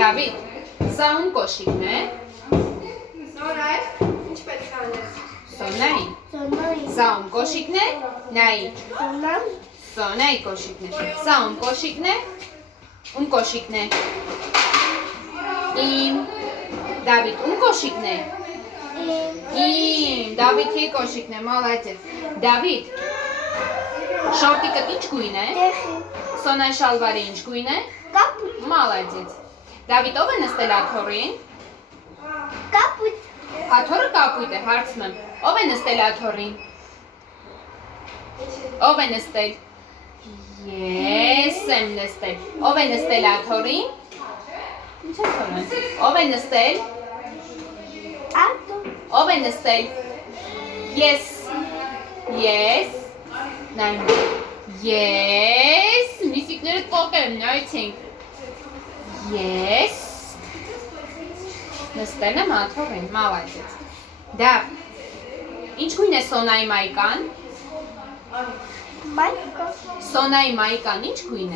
Դավիթ, սա ում կոշիկն է։ Սոնայի։ Սա ում կոշիկն է։ Նայի։ Սոնայի կոշիկն է։ Սա ում կոշիկն է։ Ում կոշիկն է։ Իմ։ Դավիթ, ում կոշիկն է։ Իմ։ Դավիթի կոշիկն է, մալադեց։ Դավիթ, շորտիկը ինչ գույն է։ Սոնայի շալվարը ինչ գույն է։ Մալադեց։ Դավիթ, ով է նստել աթոռին։ Աթոռը կապույտ է, հարցնում եմ։ Ով է նստել աթոռին։ Ով է նստել։ Ես եմ նստել։ Ով է նստել աթոռին։ Ինչ է թողնում։ Ով է նստել։ Ով է նստել։ Ես։ Ես։ Նայում։ Ես։ Միսիկները կոկեմ, նայեցինք։ Ես։ Նստել եմ աթոռին, մալադեց։ Դավ, ինչ գույն է Սոնայի մայկան։ Սոնայի մայկան ինչ գույն է։